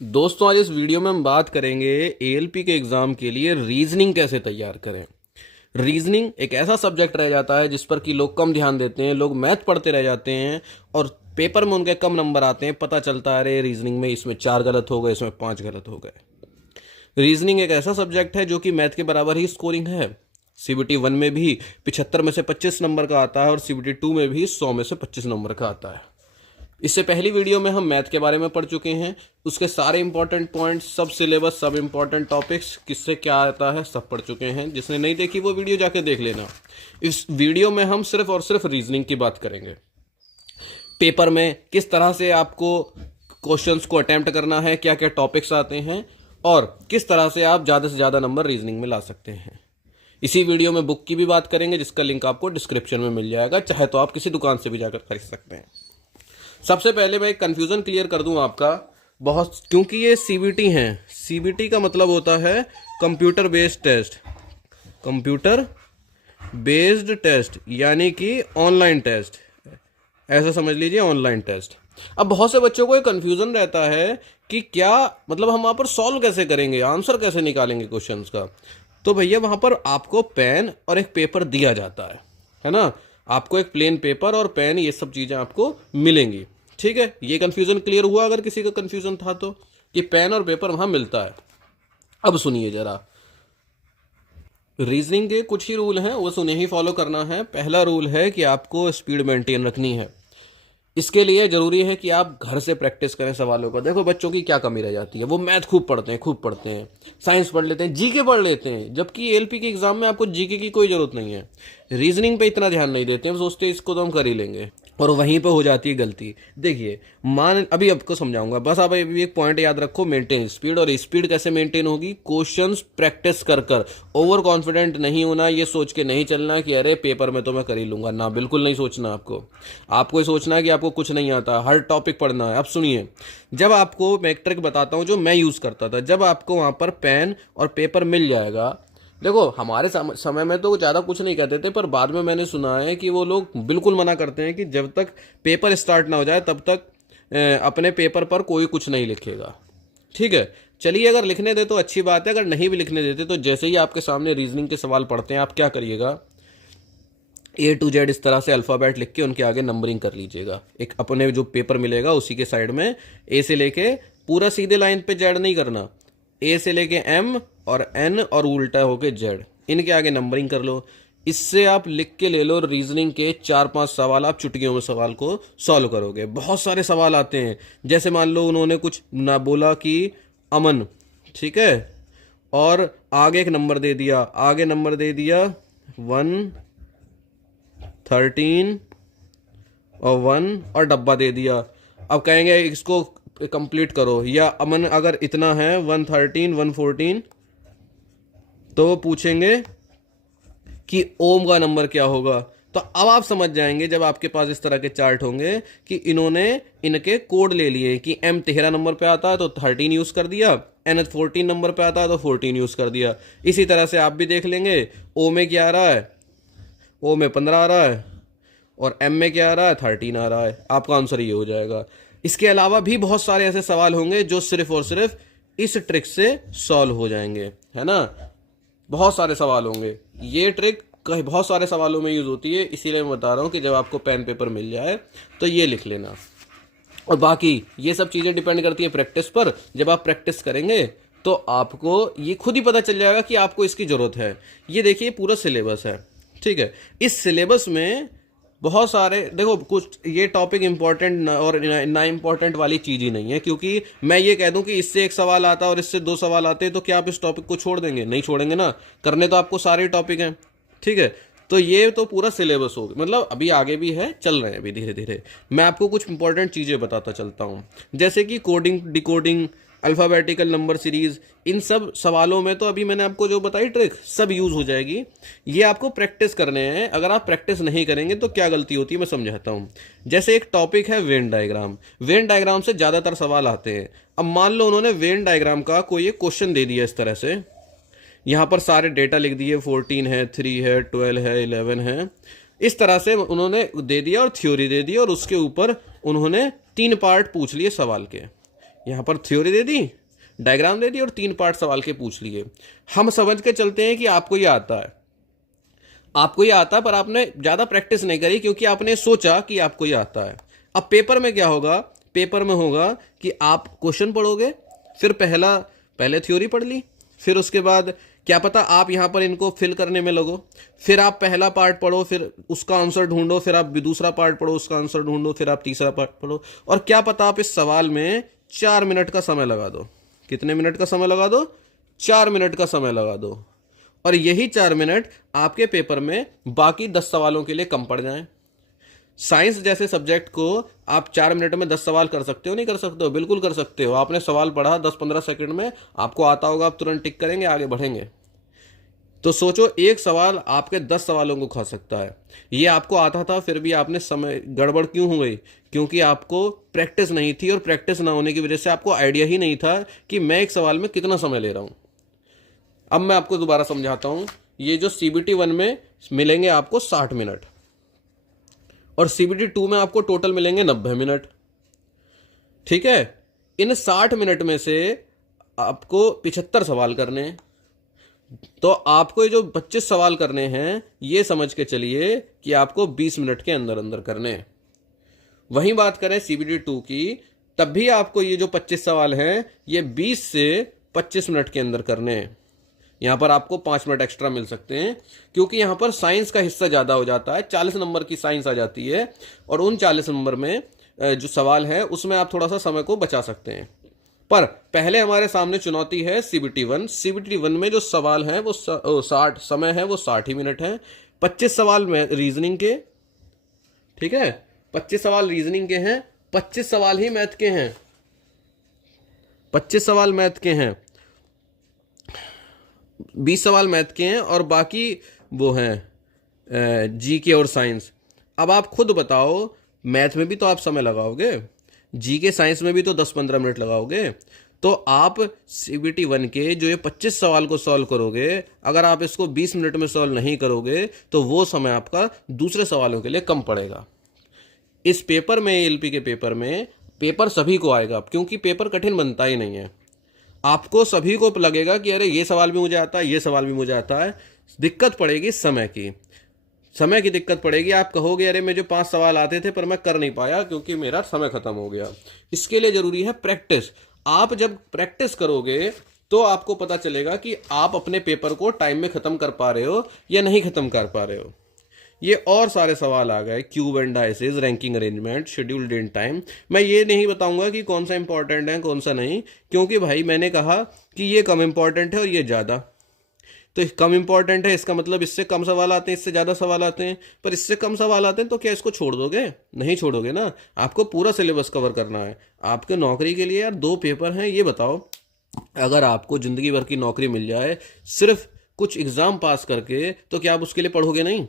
दोस्तों, आज इस वीडियो में हम बात करेंगे एएलपी के एग्जाम के लिए रीजनिंग कैसे तैयार करें। रीजनिंग एक ऐसा सब्जेक्ट रह जाता है जिस पर कि लोग कम ध्यान देते हैं, लोग मैथ पढ़ते रह जाते हैं और पेपर में उनके कम नंबर आते हैं। पता चलता है अरे रीजनिंग में इसमें 4 गलत हो गए, इसमें 5 गलत हो गए। रीजनिंग एक ऐसा सब्जेक्ट है जो कि मैथ के बराबर ही स्कोरिंग है। सीबीटी 1 में भी 75 में से 25 नंबर का आता है और सीबीटी 2 में भी 100 में से 25 नंबर का आता है। इससे पहली वीडियो में हम मैथ के बारे में पढ़ चुके हैं, उसके सारे इंपॉर्टेंट पॉइंट्स, सब सिलेबस, सब इंपॉर्टेंट टॉपिक्स, किससे क्या आता है, सब पढ़ चुके हैं। जिसने नहीं देखी वो वीडियो जाके देख लेना। इस वीडियो में हम सिर्फ और सिर्फ रीजनिंग की बात करेंगे। पेपर में किस तरह से आपको क्वेश्चंस को अटेम्प्ट करना है, क्या क्या टॉपिक्स आते हैं और किस तरह से आप ज़्यादा से ज़्यादा नंबर रीजनिंग में ला सकते हैं। इसी वीडियो में बुक की भी बात करेंगे जिसका लिंक आपको डिस्क्रिप्शन में मिल जाएगा, चाहे तो आप किसी दुकान से भी जाकर खरीद सकते हैं। सबसे पहले मैं एक कन्फ्यूज़न क्लियर कर दूं आपका, बहुत, क्योंकि ये सीबीटी हैं। सीबीटी का मतलब होता है computer based test, computer based test यानी कि ऑनलाइन टेस्ट, ऐसा समझ लीजिए, ऑनलाइन टेस्ट। अब बहुत से बच्चों को एक कन्फ्यूज़न रहता है कि क्या मतलब हम वहाँ पर सॉल्व कैसे करेंगे, आंसर कैसे निकालेंगे क्वेश्चंस का। तो भैया वहाँ पर आपको पेन और एक पेपर दिया जाता है ना। आपको एक प्लेन पेपर और पेन, ये सब चीज़ें आपको मिलेंगी। ठीक है, ये कन्फ्यूज़न क्लियर हुआ अगर किसी का कन्फ्यूज़न था तो, कि पेन और पेपर वहाँ मिलता है। अब सुनिए ज़रा, रीजनिंग के कुछ ही रूल हैं, वो उन्हें ही फॉलो करना है। पहला रूल है कि आपको स्पीड मेंटेन रखनी है। इसके लिए जरूरी है कि आप घर से प्रैक्टिस करें सवालों का। देखो बच्चों की क्या कमी रह जाती है, वो मैथ खूब पढ़ते हैं, खूब पढ़ते हैं, साइंस पढ़ लेते हैं, जीके पढ़ लेते हैं, जबकि एलपी के एग्जाम में आपको जीके की कोई जरूरत नहीं है। रीजनिंग पे इतना ध्यान नहीं देते हैं, सोचते हैं इसको तो हम कर ही लेंगे, और वहीं पे हो जाती है गलती। देखिए, अभी आपको समझाऊंगा, बस आप अभी एक पॉइंट याद रखो, मेंटेन स्पीड। और स्पीड कैसे मेंटेन होगी? क्वेश्चंस प्रैक्टिस कर कर। ओवर कॉन्फिडेंट नहीं होना, ये सोच के नहीं चलना कि अरे पेपर में तो मैं कर ही लूंगा ना, बिल्कुल नहीं सोचना। आपको ये सोचना है कि आपको कुछ नहीं आता, हर टॉपिक पढ़ना है। अब सुनिए, जब आपको मैं एक ट्रिक बताता हूँ जो मैं यूज़ करता था। जब आपको वहाँ पर पेन और पेपर मिल जाएगा, देखो हमारे समय में तो ज़्यादा कुछ नहीं कहते थे, पर बाद में मैंने सुना है कि वो लोग बिल्कुल मना करते हैं कि जब तक पेपर स्टार्ट ना हो जाए तब तक अपने पेपर पर कोई कुछ नहीं लिखेगा। ठीक है, चलिए, अगर लिखने दे तो अच्छी बात है, अगर नहीं भी लिखने देते तो जैसे ही आपके सामने रीजनिंग के सवाल पढ़ते हैं, आप क्या करिएगा, A to Z इस तरह से अल्फ़ाबेट लिख के उनके आगे नंबरिंग कर लीजिएगा। एक अपने जो पेपर मिलेगा उसी के साइड में A से लेके पूरा सीधे लाइन पे Z नहीं करना, A से लेके M और N और उल्टा होके Z, इनके आगे नंबरिंग कर लो। इससे आप लिख के ले लो, रीजनिंग के 4-5 सवाल आप चुटकियों में सवाल को सॉल्व करोगे। बहुत सारे सवाल आते हैं, जैसे मान लो उन्होंने कुछ ना बोला कि अमन, ठीक है, और आगे एक नंबर दे दिया, आगे नंबर दे दिया 1, 13 और 1 और डब्बा दे दिया। अब कहेंगे इसको कंप्लीट करो, या अमन अगर इतना है 113 114, तो वो पूछेंगे कि ओम का नंबर क्या होगा। तो अब आप समझ जाएंगे जब आपके पास इस तरह के चार्ट होंगे कि इन्होंने इनके कोड ले लिए कि M 13 नंबर पे आता है तो 13 यूज कर दिया, N 14 नंबर पे आता है तो 14 यूज कर दिया। इसी तरह से आप भी देख लेंगे, O में क्या आ रहा है, O में 15 आ रहा है, और M में क्या आ रहा है, 13 आ रहा है। आपका आंसर ये हो जाएगा। इसके अलावा भी बहुत सारे ऐसे सवाल होंगे जो सिर्फ और सिर्फ इस ट्रिक से सॉल्व हो जाएंगे, है ना। बहुत सारे सवाल होंगे, ये ट्रिक बहुत सारे सवालों में यूज होती है, इसीलिए मैं बता रहा हूँ कि जब आपको पेन पेपर मिल जाए तो ये लिख लेना। और बाकी ये सब चीज़ें डिपेंड करती है प्रैक्टिस पर। जब आप प्रैक्टिस करेंगे तो आपको ये खुद ही पता चल जाएगा कि आपको इसकी ज़रूरत है। ये देखिए पूरा सिलेबस है, ठीक है। इस सिलेबस में बहुत सारे, देखो कुछ ये टॉपिक इंपॉर्टेंट और ना इंपॉर्टेंट वाली चीज़ ही नहीं है, क्योंकि मैं ये कह दूं कि इससे एक सवाल आता और इससे 2 सवाल आते तो क्या आप इस टॉपिक को छोड़ देंगे? नहीं छोड़ेंगे ना, करने तो आपको सारे टॉपिक हैं। ठीक है, तो ये तो पूरा सिलेबस हो गया, मतलब अभी आगे भी है, चल रहे हैं अभी धीरे धीरे। मैं आपको कुछ इंपॉर्टेंट चीज़ें बताता चलता हूँ, जैसे कि coding, decoding, alphabetical number series. इन सब सवालों में तो अभी मैंने आपको जो बताई ट्रिक सब यूज़ हो जाएगी। ये आपको प्रैक्टिस करने हैं। अगर आप प्रैक्टिस नहीं करेंगे तो क्या गलती होती है मैं समझाता हूँ। जैसे एक टॉपिक है वेन डायग्राम, वेन डायग्राम से ज़्यादातर सवाल आते हैं। अब मान लो उन्होंने वेन डायग्राम का कोई एक क्वेश्चन दे दिया इस तरह से, यहाँ पर सारे डेटा लिख दिए, 14 है, 3 है, 12 है, 11 है, इस तरह से उन्होंने दे दिया और थ्योरी दे दी, और उसके ऊपर उन्होंने 3 पार्ट पूछ लिए सवाल के। यहाँ पर थ्योरी दे दी, डायग्राम दे दी और 3 पार्ट सवाल के पूछ लिए। हम समझ के चलते हैं कि आपको ये आता है, आपको ये आता है, पर आपने ज़्यादा प्रैक्टिस नहीं करी क्योंकि आपने सोचा कि आपको ये आता है। अब पेपर में क्या होगा, पेपर में होगा कि आप क्वेश्चन पढ़ोगे, फिर पहले थ्योरी पढ़ ली, फिर उसके बाद क्या पता आप यहाँ पर इनको फिल करने में लगो, फिर आप पहला पार्ट पढ़ो, फिर उसका आंसर ढूंढो, फिर आप दूसरा पार्ट पढ़ो, उसका आंसर ढूंढो, फिर आप तीसरा पार्ट पढ़ो, और क्या पता आप इस सवाल में 4 मिनट का समय लगा दो। कितने मिनट का समय लगा दो? 4 मिनट का समय लगा दो। और यही 4 मिनट आपके पेपर में बाकी 10 सवालों के लिए कम पड़ जाएं। साइंस जैसे सब्जेक्ट को आप 4 मिनट में 10 सवाल कर सकते हो? नहीं कर सकते हो, बिल्कुल कर सकते हो। आपने सवाल पढ़ा 10-15 सेकंड में, आपको आता होगा, आप तुरंत टिक करेंगे, आगे बढ़ेंगे। तो सोचो, एक सवाल आपके 10 सवालों को खा सकता है। ये आपको आता था, फिर भी आपने समय गड़बड़ क्यों हो गई? क्योंकि आपको प्रैक्टिस नहीं थी, और प्रैक्टिस ना होने की वजह से आपको आइडिया ही नहीं था कि मैं एक सवाल में कितना समय ले रहा हूं। अब मैं आपको दोबारा समझाता हूं। ये जो CBT 1 में मिलेंगे आपको 60 मिनट, और CBT 2 में आपको टोटल मिलेंगे 90 मिनट। ठीक है, इन 60 मिनट में से आपको 75 सवाल करने हैं। तो आपको ये जो 25 सवाल करने हैं, ये समझ के चलिए कि आपको 20 मिनट के अंदर अंदर करने हैं। वहीं बात करें CBT 2 की, तब भी आपको ये जो 25 सवाल हैं, ये 20 से 25 मिनट के अंदर करने हैं। यहाँ पर आपको 5 मिनट एक्स्ट्रा मिल सकते हैं, क्योंकि यहाँ पर साइंस का हिस्सा ज़्यादा हो जाता है। 40 नंबर की साइंस आ जाती है, और उन 40 नंबर में जो सवाल है उसमें आप थोड़ा सा समय को बचा सकते हैं। पर पहले हमारे सामने चुनौती है CBT 1। CBT 1 में जो सवाल हैं वो 60 समय है, वो 60 ही मिनट है। 25 सवाल में रीजनिंग के, ठीक है, 25 सवाल रीजनिंग के हैं, 25 सवाल ही मैथ के हैं, 25 सवाल मैथ के हैं, 20 सवाल मैथ के हैं, और बाकी वो हैं GK और साइंस। अब आप खुद बताओ, मैथ में भी तो आप समय लगाओगे, GK साइंस में भी तो 10-15 मिनट लगाओगे। तो आप CBT 1 के जो ये 25 सवाल को सॉल्व करोगे, अगर आप इसको 20 मिनट में सॉल्व नहीं करोगे तो वो समय आपका दूसरे सवालों के लिए कम पड़ेगा। इस पेपर में, ALP के पेपर में, पेपर सभी को आएगा, क्योंकि पेपर कठिन बनता ही नहीं है। आपको सभी को लगेगा कि अरे ये सवाल भी मुझे आता है, ये सवाल भी मुझे आता है। दिक्कत पड़ेगी समय की दिक्कत पड़ेगी। आप कहोगे अरे मुझे 5 सवाल आते थे पर मैं कर नहीं पाया क्योंकि मेरा समय खत्म हो गया। इसके लिए जरूरी है प्रैक्टिस। आप जब प्रैक्टिस करोगे तो आपको पता चलेगा कि आप अपने पेपर को टाइम में खत्म कर पा रहे हो या नहीं खत्म कर पा रहे हो। ये और सारे सवाल आ गए, cube and dices, ranking arrangement, scheduled in time. मैं ये नहीं बताऊंगा कि कौन सा इंपॉर्टेंट है कौन सा नहीं, क्योंकि भाई मैंने कहा कि ये कम इंपॉर्टेंट है और ये ज़्यादा। तो कम इंपॉर्टेंट है इसका मतलब इससे कम सवाल आते हैं, इससे ज़्यादा सवाल आते हैं। पर इससे कम सवाल आते हैं तो क्या इसको छोड़ दोगे? नहीं छोड़ोगे ना, आपको पूरा सिलेबस कवर करना है। आपके नौकरी के लिए यार 2 पेपर हैं। ये बताओ, अगर आपको ज़िंदगी भर की नौकरी मिल जाए सिर्फ कुछ एग्ज़ाम पास करके, तो क्या आप उसके लिए पढ़ोगे नहीं?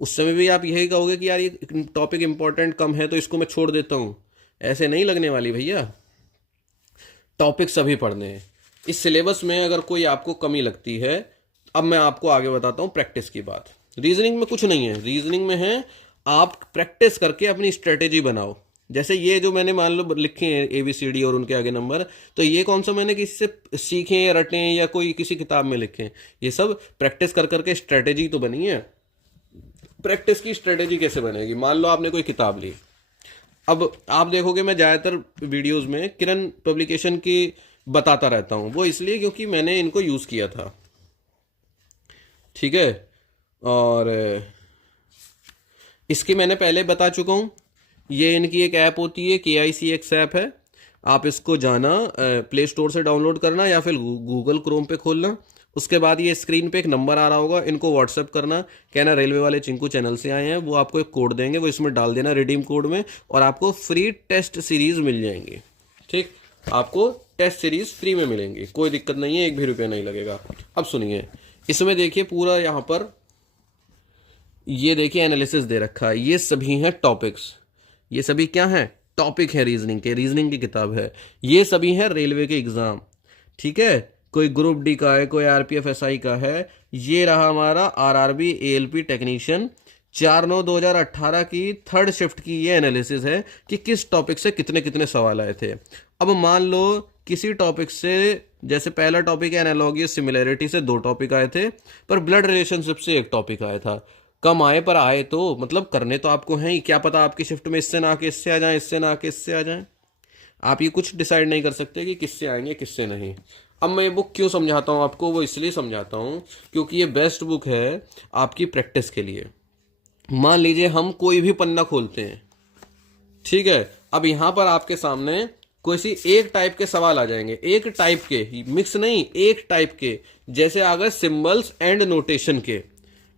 उस समय भी आप यही कहोगे कि यार ये टॉपिक इंपॉर्टेंट कम है तो इसको मैं छोड़ देता हूँ। ऐसे नहीं लगने वाली भैया, टॉपिक सभी पढ़ने हैं। इस सिलेबस में अगर कोई आपको कमी लगती है, अब मैं आपको आगे बताता हूँ प्रैक्टिस की बात। रीजनिंग में कुछ नहीं है, रीजनिंग में है आप प्रैक्टिस करके अपनी स्ट्रेटेजी बनाओ। जैसे ये जो मैंने मान लो लिखे हैं ABCD और उनके आगे नंबर, तो ये कौन सा मैंने किसी से सीखे या रटे हैं या कोई किसी किताब में लिखे हैं? ये सब प्रैक्टिस कर करके स्ट्रेटेजी तो बनी है। प्रैक्टिस की स्ट्रेटेजी कैसे बनेगी? मान लो आपने कोई किताब ली। अब आप देखोगे मैं ज़्यादातर वीडियोस में किरण पब्लिकेशन की बताता रहता हूँ, वो इसलिए क्योंकि मैंने इनको यूज़ किया था, ठीक है। और इसकी मैंने पहले बता चुका हूँ। ये इनकी एक ऐप होती है, KICX ऐप है। आप इसको जाना, प्ले स्टोर से डाउनलोड करना या फिर गूगल क्रोम पे खोलना। उसके बाद ये स्क्रीन पे एक नंबर आ रहा होगा, इनको व्हाट्सएप करना, कहना रेलवे वाले चिंकू चैनल से आए हैं। वो आपको एक कोड देंगे, वो इसमें डाल देना रिडीम कोड में, और आपको फ्री टेस्ट सीरीज मिल जाएंगी। ठीक, आपको टेस्ट सीरीज फ्री में मिलेंगी, कोई दिक्कत नहीं है, 1 भी रुपया नहीं लगेगा। अब सुनिए, इसमें देखिए पूरा यहाँ पर ये देखिए एनालिसिस दे रखा है। ये सभी हैं टॉपिक्स, ये सभी क्या हैं? टॉपिक है रीजनिंग के, रीजनिंग की किताब है। ये सभी हैं रेलवे के एग्जाम, ठीक है। कोई ग्रुप डी का है, कोई RPF SI का है। ये रहा हमारा RRB ALP टेक्नीशियन 4/9/2018 की 3rd शिफ्ट की ये एनालिसिस है कि किस टॉपिक से कितने कितने सवाल आए थे। अब मान लो किसी टॉपिक से, जैसे पहला टॉपिक है एनालॉगी सिमिलैरिटी से 2 टॉपिक आए थे, पर ब्लड रिलेशनशिप से 1 टॉपिक आया था। कम आए पर आए तो मतलब करने तो आपको हैं ही, क्या पता आपकी शिफ्ट में इससे ना आके इससे आ जाए, इससे ना आके इससे आ जाए। आप ये कुछ डिसाइड नहीं कर सकते कि किससे आएंगे किससे नहीं। अब मैं ये बुक क्यों समझाता हूँ आपको, वो इसलिए समझाता हूँ क्योंकि ये बेस्ट बुक है आपकी प्रैक्टिस के लिए। मान लीजिए हम कोई भी पन्ना खोलते हैं, ठीक है, अब यहां पर आपके सामने कोई सी एक टाइप के सवाल आ जाएंगे, एक टाइप के, मिक्स नहीं, एक टाइप के, जैसे आ गए सिंबल्स एंड नोटेशन के,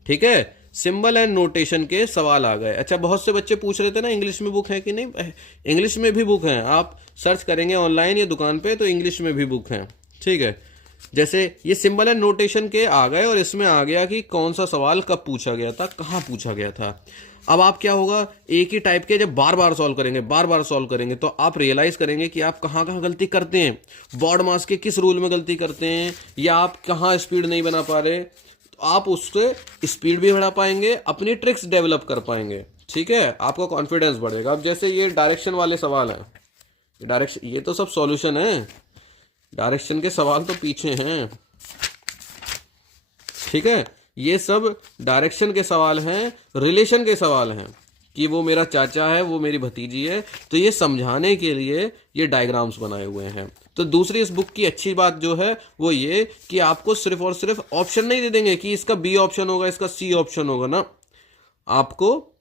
ठीक है, सिंबल एंड नोटेशन के सवाल आ गए। अच्छा, बहुत से बच्चे पूछ रहे थे ना इंग्लिश में बुक है कि नहीं, इंग्लिश में भी बुक है, आप सर्च करेंगे ऑनलाइन या दुकान पे तो इंग्लिश में भी बुक है, ठीक है। जैसे ये सिंबल एंड नोटेशन के आ गए और इसमें आ गया कि कौन सा सवाल कब पूछा गया था, कहाँ पूछा गया था। अब आप क्या होगा, एक ही टाइप के जब बार बार सॉल्व करेंगे, बार बार सॉल्व करेंगे, तो आप रियलाइज करेंगे कि आप कहाँ कहाँ गलती करते हैं, बॉड मास के किस रूल में गलती करते हैं, या आप कहाँ स्पीड नहीं बना पा रहे। तो आप उससे स्पीड भी बढ़ा पाएंगे, अपनी ट्रिक्स डेवलप कर पाएंगे, ठीक है, आपका कॉन्फिडेंस बढ़ेगा। अब जैसे ये डायरेक्शन वाले सवाल हैं, डायरेक्शन, ये तो सब सॉल्यूशन है, डायरेक्शन के सवाल तो पीछे हैं, ठीक है, ये सब डायरेक्शन के सवाल हैं, रिलेशन के सवाल हैं कि वो मेरा चाचा है, वो मेरी भतीजी है, तो ये समझाने के लिए ये डायग्राम्स बनाए हुए हैं। तो दूसरी इस बुक की अच्छी बात जो है वो ये कि आपको सिर्फ और सिर्फ ऑप्शन नहीं दे देंगे कि इसका बी ऑप्शन होगा, इसका सी ऑप्शन होगा ना, आपको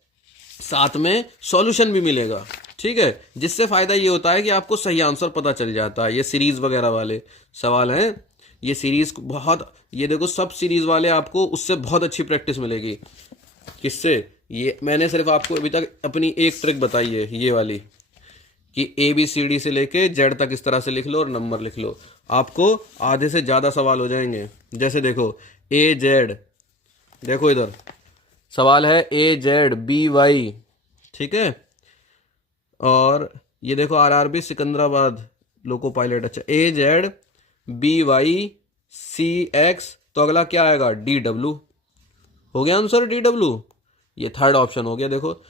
साथ में सॉल्यूशन भी मिलेगा, ठीक है, जिससे फायदा ये होता है कि आपको सही आंसर पता चल जाता है। ये सीरीज वगैरह वाले सवाल हैं, ये सीरीज बहुत, ये देखो सब सीरीज वाले आपको उससे बहुत अच्छी प्रैक्टिस मिलेगी। किससे, ये मैंने सिर्फ आपको अभी तक अपनी एक ट्रिक बताई है, ये वाली, कि ABCD से लेके Z तक इस तरह से लिख लो और नंबर लिख लो, आपको आधे से ज़्यादा सवाल हो जाएंगे। जैसे देखो AZ, देखो इधर सवाल है AZBY, ठीक है, और ये देखो RRB सिकंदराबाद लोको पायलट। अच्छा, AZBYCX, तो अगला क्या आएगा, DW, हो गया आंसर DW, ये थर्ड ऑप्शन हो गया। देखो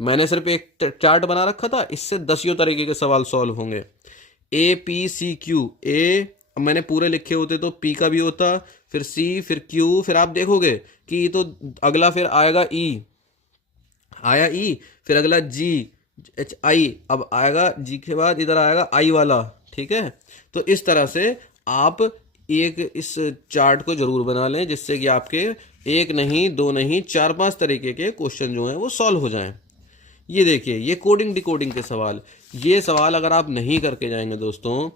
मैंने सिर्फ एक चार्ट बना रखा था, इससे 10 तरीके के सवाल सॉल्व होंगे। APCQ, ए मैंने पूरे लिखे होते तो P का भी होता, फिर C, फिर Q, फिर आप देखोगे कि ये तो अगला फिर आएगा E, आया E, फिर अगला GHI, अब आएगा G के बाद इधर आएगा I वाला, ठीक है। तो इस तरह से आप एक इस चार्ट को जरूर बना लें, जिससे कि आपके एक नहीं, 2 नहीं, 4-5 तरीके के क्वेश्चन जो हैं वो सॉल्व हो जाएं। ये देखिए, ये कोडिंग डिकोडिंग के सवाल, ये सवाल अगर आप नहीं करके जाएंगे दोस्तों,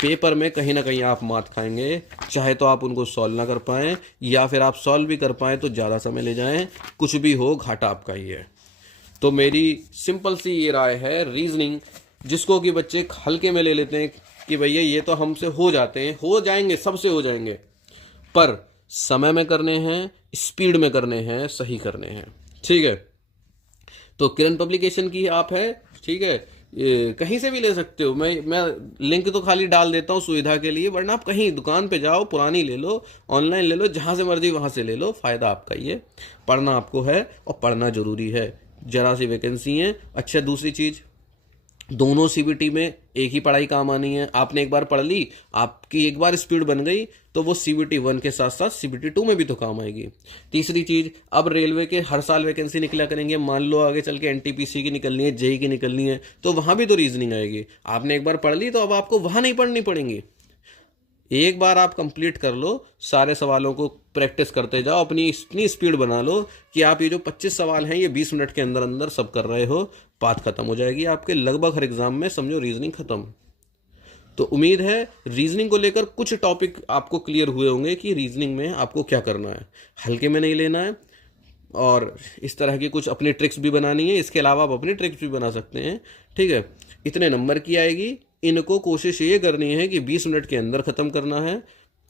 पेपर में कहीं ना कहीं आप मात खाएंगे, चाहे तो आप उनको सॉल्व ना कर पाएं, या फिर आप सॉल्व भी कर पाएं तो ज़्यादा समय ले जाएं, कुछ भी हो घाटा आपका ही है। तो मेरी सिंपल सी ये राय है, रीजनिंग जिसको कि बच्चे हल्के में ले लेते हैं कि भैया ये तो हमसे हो जाते हैं, हो जाएंगे, सबसे हो जाएंगे, पर समय में करने हैं, स्पीड में करने हैं, सही करने हैं, ठीक है। तो किरण पब्लिकेशन की आप है, ठीक है, ये कहीं से भी ले सकते हो, मैं लिंक तो खाली डाल देता हूँ सुविधा के लिए, वरना आप कहीं दुकान पे जाओ, पुरानी ले लो, ऑनलाइन ले लो, जहाँ से मर्जी वहाँ से ले लो, फ़ायदा आपका ही है। पढ़ना आपको है और पढ़ना ज़रूरी है, जरा सी वैकेंसी है। अच्छा, दूसरी चीज़, दोनों CBT में एक ही पढ़ाई काम आनी है। आपने एक बार पढ़ ली, आपकी एक बार स्पीड बन गई, तो वो CBT 1 के साथ साथ CBT 2 में भी तो काम आएगी। तीसरी चीज़, अब रेलवे के हर साल वैकेंसी निकला करेंगे, मान लो आगे चल के NTPC की निकलनी है, JEE की निकलनी है, तो वहाँ भी तो रीजनिंग आएगी। आपने एक बार पढ़ ली तो अब आपको वहाँ नहीं पढ़नी पड़ेंगी, एक बार आप कंप्लीट कर लो, सारे सवालों को प्रैक्टिस करते जाओ, अपनी इतनी स्पीड बना लो कि आप ये जो 25 सवाल हैं ये 20 मिनट के अंदर अंदर सब कर रहे हो, बात खत्म हो जाएगी आपके लगभग हर एग्जाम में, समझो रीजनिंग खत्म। तो उम्मीद है रीजनिंग को लेकर कुछ टॉपिक आपको क्लियर हुए होंगे कि रीजनिंग में आपको क्या करना है, हल्के में नहीं लेना है, और इस तरह की कुछ अपनी ट्रिक्स भी बनानी है। इसके अलावा आप अपनी ट्रिक्स भी बना सकते हैं, ठीक है। इतने नंबर की आएगी, इनको कोशिश ये करनी है कि 20 मिनट के अंदर ख़त्म करना है।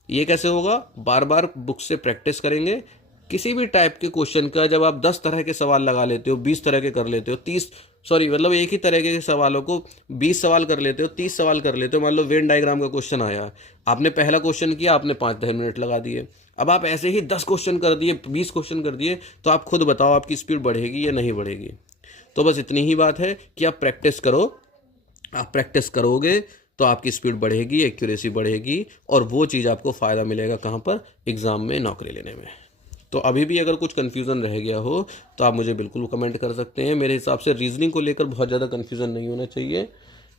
ये कैसे होगा, बार बार बुक से प्रैक्टिस करेंगे। किसी भी टाइप के क्वेश्चन का जब आप 10 तरह के सवाल लगा लेते हो, 20 तरह के कर लेते हो, 30 सॉरी मतलब एक ही तरह के सवालों को 20 सवाल कर लेते हो, 30 सवाल कर लेते हो। मान लो वेन डायग्राम का क्वेश्चन आया, आपने पहला क्वेश्चन किया, आपने 5-10 मिनट लगा दिए। अब आप ऐसे ही 10 क्वेश्चन कर दिए, 20 क्वेश्चन कर दिए, तो आप खुद बताओ आपकी स्पीड बढ़ेगी या नहीं बढ़ेगी। तो बस इतनी ही बात है कि आप प्रैक्टिस करो, आप प्रैक्टिस करोगे तो आपकी स्पीड बढ़ेगी, एक्यूरेसी बढ़ेगी, और वो चीज़ आपको फ़ायदा मिलेगा कहाँ पर, एग्ज़ाम में नौकरी लेने में। तो अभी भी अगर कुछ कन्फ्यूज़न रह गया हो तो आप मुझे बिल्कुल कमेंट कर सकते हैं। मेरे हिसाब से रीजनिंग को लेकर बहुत ज़्यादा कन्फ्यूज़न नहीं होना चाहिए।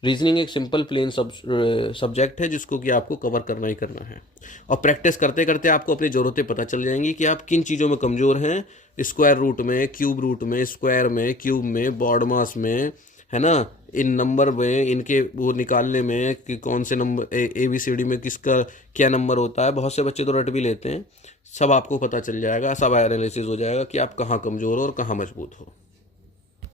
रीजनिंग एक सिंपल प्लेन सब्जेक्ट है जिसको कि आपको कवर करना ही करना है, और प्रैक्टिस करते करते आपको अपनी ज़रूरतें पता चल जाएंगी कि आप किन चीज़ों में कमज़ोर हैं, स्क्वायर रूट में, क्यूब रूट में, स्क्वायर में, क्यूब में, बॉड मास में, है ना, इन नंबर में, इनके वो निकालने में कि कौन से नंबर ABCD में किसका क्या नंबर होता है। बहुत से बच्चे तो रट भी लेते हैं। सब आपको पता चल जाएगा, सब एनालिसिस हो जाएगा कि आप कहाँ कमज़ोर हो और कहाँ मजबूत हो।